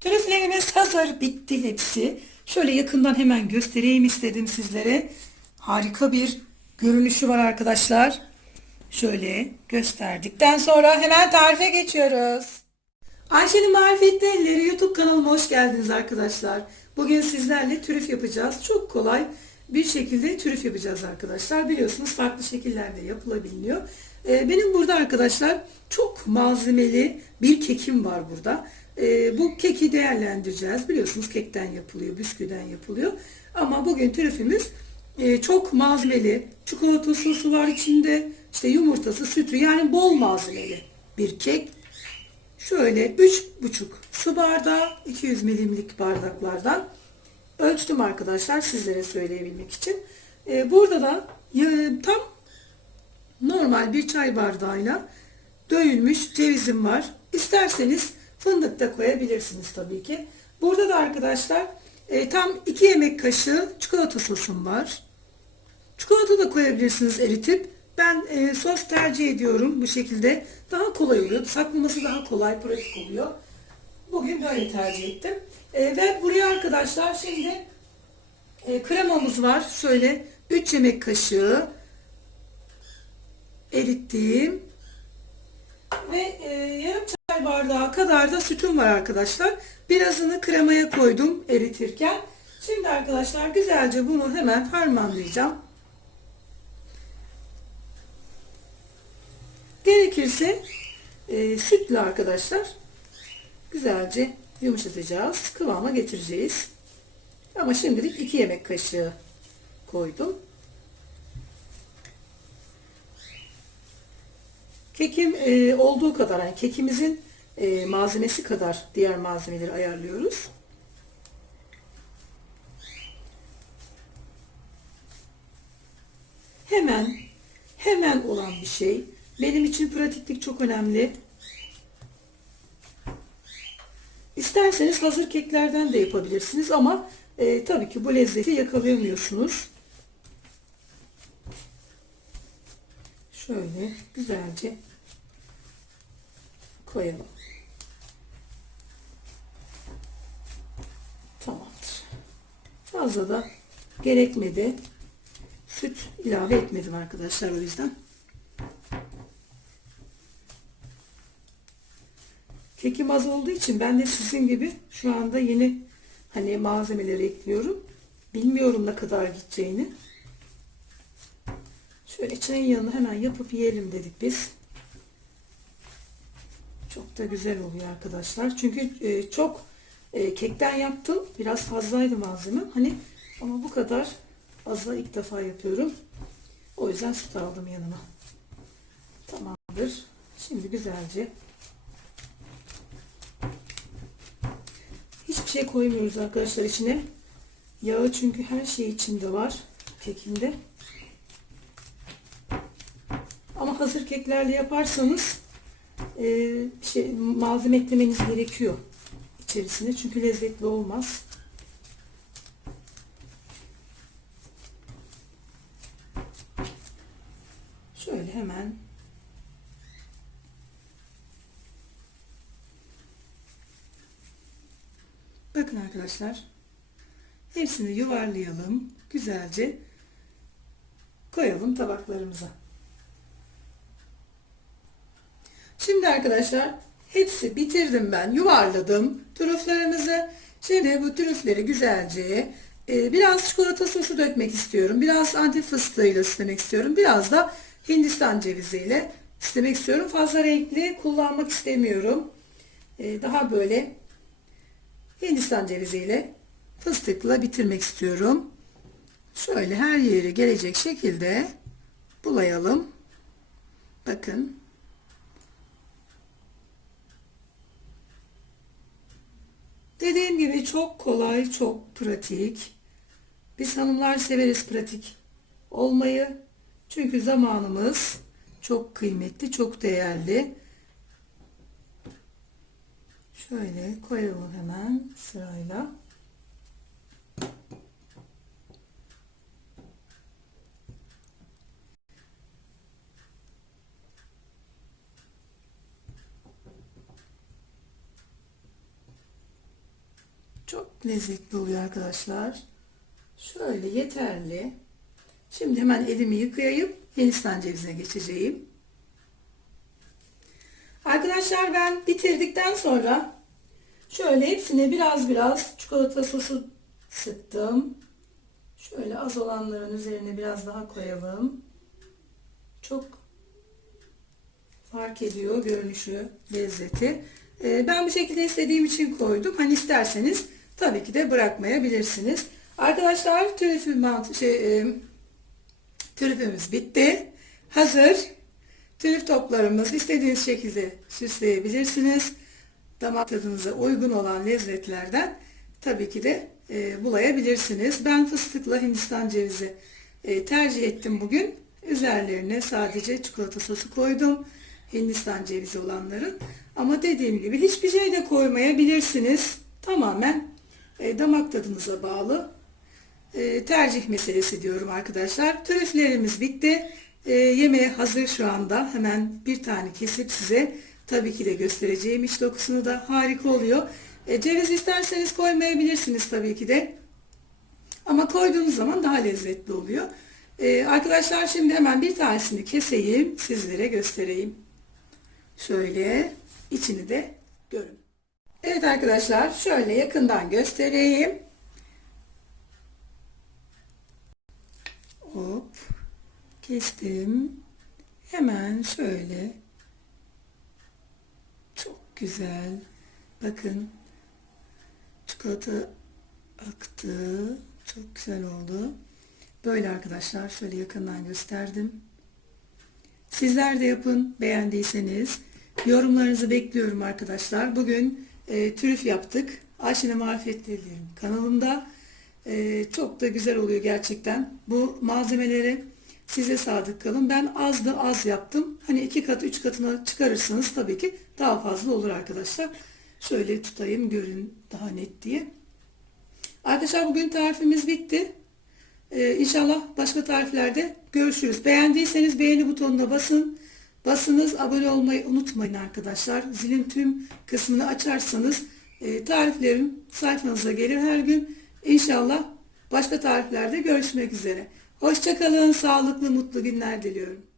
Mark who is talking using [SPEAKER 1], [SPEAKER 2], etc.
[SPEAKER 1] Trüflerimiz hazır bitti hepsi. Şöyle yakından hemen göstereyim istedim sizlere. Harika bir görünüşü var arkadaşlar. Şöyle gösterdikten sonra hemen tarife geçiyoruz. Ayşe'nin Marifetli Elleri YouTube kanalıma hoş geldiniz arkadaşlar. Bugün sizlerle trüf yapacağız. Çok kolay bir şekilde trüf yapacağız arkadaşlar. Biliyorsunuz farklı şekillerde yapılabiliyor. Ee, benim burada arkadaşlar çok malzemeli bir kekim var burada. Ee, bu keki değerlendireceğiz. Biliyorsunuz kekten yapılıyor, bisküviden yapılıyor. Ama bugün trüfümüz e, çok malzemeli. Çikolata sosu var içinde. işte yumurtası, sütü yani bol malzemeli bir kek. Şöyle 3,5 su bardağı 200 milimlik bardaklardan ölçtüm arkadaşlar sizlere söyleyebilmek için. Ee, burada da e, tam normal bir çay bardağıyla dövülmüş cevizim var. İsterseniz fındık da koyabilirsiniz tabii ki. Burada da arkadaşlar e, tam 2 yemek kaşığı çikolata sosum var. Çikolata da koyabilirsiniz eritip. Ben e, sos tercih ediyorum bu şekilde. Daha kolay oluyor. Saklaması daha kolay, pratik oluyor. Bugün böyle tercih ettim. E, ve buraya arkadaşlar şimdi e, kremamız var. Şöyle 3 yemek kaşığı erittiğim ve e, yarım çay bardağı kadar da sütüm var arkadaşlar. Birazını kremaya koydum eritirken. Şimdi arkadaşlar güzelce bunu hemen harmanlayacağım. Gerekirse e, sütle arkadaşlar güzelce yumuşatacağız. Kıvama getireceğiz. Ama şimdilik 2 yemek kaşığı koydum. Kekim e, olduğu kadar yani kekimizin e, malzemesi kadar diğer malzemeleri ayarlıyoruz. Hemen hemen olan bir şey. Benim için pratiklik çok önemli. İsterseniz hazır keklerden de yapabilirsiniz ama e, tabii ki bu lezzeti yakalayamıyorsunuz. Şöyle güzelce koyalım. Tamamdır. Fazla da gerekmedi. Süt ilave etmedim arkadaşlar o yüzden. Kekim az olduğu için ben de sizin gibi şu anda yeni hani malzemeleri ekliyorum. Bilmiyorum ne kadar gideceğini. Şöyle çayın yanına hemen yapıp yiyelim dedik biz. Çok da güzel oluyor arkadaşlar. Çünkü e, çok e, kekten yaptım. Biraz fazlaydı malzemem. Hani ama bu kadar azla ilk defa yapıyorum. O yüzden süt aldım yanıma. Tamamdır. Şimdi güzelce hiçbir şey koymuyoruz arkadaşlar içine. Yağı çünkü her şey içinde var kekinde. Ama hazır keklerle yaparsanız e, şey, malzeme eklemeniz gerekiyor içerisine. Çünkü lezzetli olmaz. Şöyle hemen Bakın arkadaşlar. Hepsini yuvarlayalım. Güzelce koyalım tabaklarımıza. Şimdi arkadaşlar hepsi bitirdim ben. Yuvarladım trüflerimizi. Şimdi bu trüfleri güzelce e, biraz çikolata sosu dökmek istiyorum. Biraz antif fıstığıyla süslemek istiyorum. Biraz da Hindistan ceviziyle süslemek istiyorum. Fazla renkli kullanmak istemiyorum. E, daha böyle Hindistan ceviziyle fıstıkla bitirmek istiyorum. Şöyle her yeri gelecek şekilde bulayalım. Bakın. Dediğim gibi çok kolay, çok pratik. Biz hanımlar severiz pratik olmayı. Çünkü zamanımız çok kıymetli, çok değerli. Şöyle koyalım hemen sırayla. Çok lezzetli oluyor arkadaşlar. Şöyle yeterli. Şimdi hemen elimi yıkayıp Hindistan cevizine geçeceğim. Arkadaşlar ben bitirdikten sonra şöyle hepsine biraz biraz çikolata sosu sıktım. Şöyle az olanların üzerine biraz daha koyalım. Çok fark ediyor görünüşü, lezzeti. Ee, ben bu şekilde istediğim için koydum. Hani isterseniz tabii ki de bırakmayabilirsiniz. Arkadaşlar trüfü şey e, bitti. Hazır. Trüf toplarımız istediğiniz şekilde süsleyebilirsiniz. Damak tadınıza uygun olan lezzetlerden tabii ki de e, bulayabilirsiniz. Ben fıstıkla Hindistan cevizi e, tercih ettim bugün. Üzerlerine sadece çikolata sosu koydum. Hindistan cevizi olanların. Ama dediğim gibi hiçbir şey de koymayabilirsiniz. Tamamen e, damak tadınıza bağlı. E, tercih meselesi diyorum arkadaşlar. Trüflerimiz bitti. E, yemeğe hazır şu anda. Hemen bir tane kesip size tabii ki de göstereceğim iç dokusunu da harika oluyor. E, ceviz isterseniz koymayabilirsiniz tabii ki de. Ama koyduğunuz zaman daha lezzetli oluyor. E, arkadaşlar şimdi hemen bir tanesini keseyim. Sizlere göstereyim. Şöyle içini de görün. Evet arkadaşlar şöyle yakından göstereyim. Hop kestim. Hemen şöyle çok güzel. Bakın çikolata aktı. Çok güzel oldu. Böyle arkadaşlar şöyle yakından gösterdim. Sizler de yapın beğendiyseniz. Yorumlarınızı bekliyorum arkadaşlar. Bugün e, trüf yaptık. Ayşe'ne marifetlerim kanalımda. E, çok da güzel oluyor gerçekten. Bu malzemeleri size sadık kalın. Ben az da az yaptım. Hani iki kat üç katına çıkarırsanız tabii ki daha fazla olur arkadaşlar. Şöyle tutayım görün daha net diye. Arkadaşlar bugün tarifimiz bitti. Ee, inşallah başka tariflerde görüşürüz. Beğendiyseniz beğeni butonuna basın. Basınız abone olmayı unutmayın arkadaşlar. Zilin tüm kısmını açarsanız e, tariflerim sayfanıza gelir her gün. İnşallah başka tariflerde görüşmek üzere. Hoşçakalın, sağlıklı, mutlu günler diliyorum.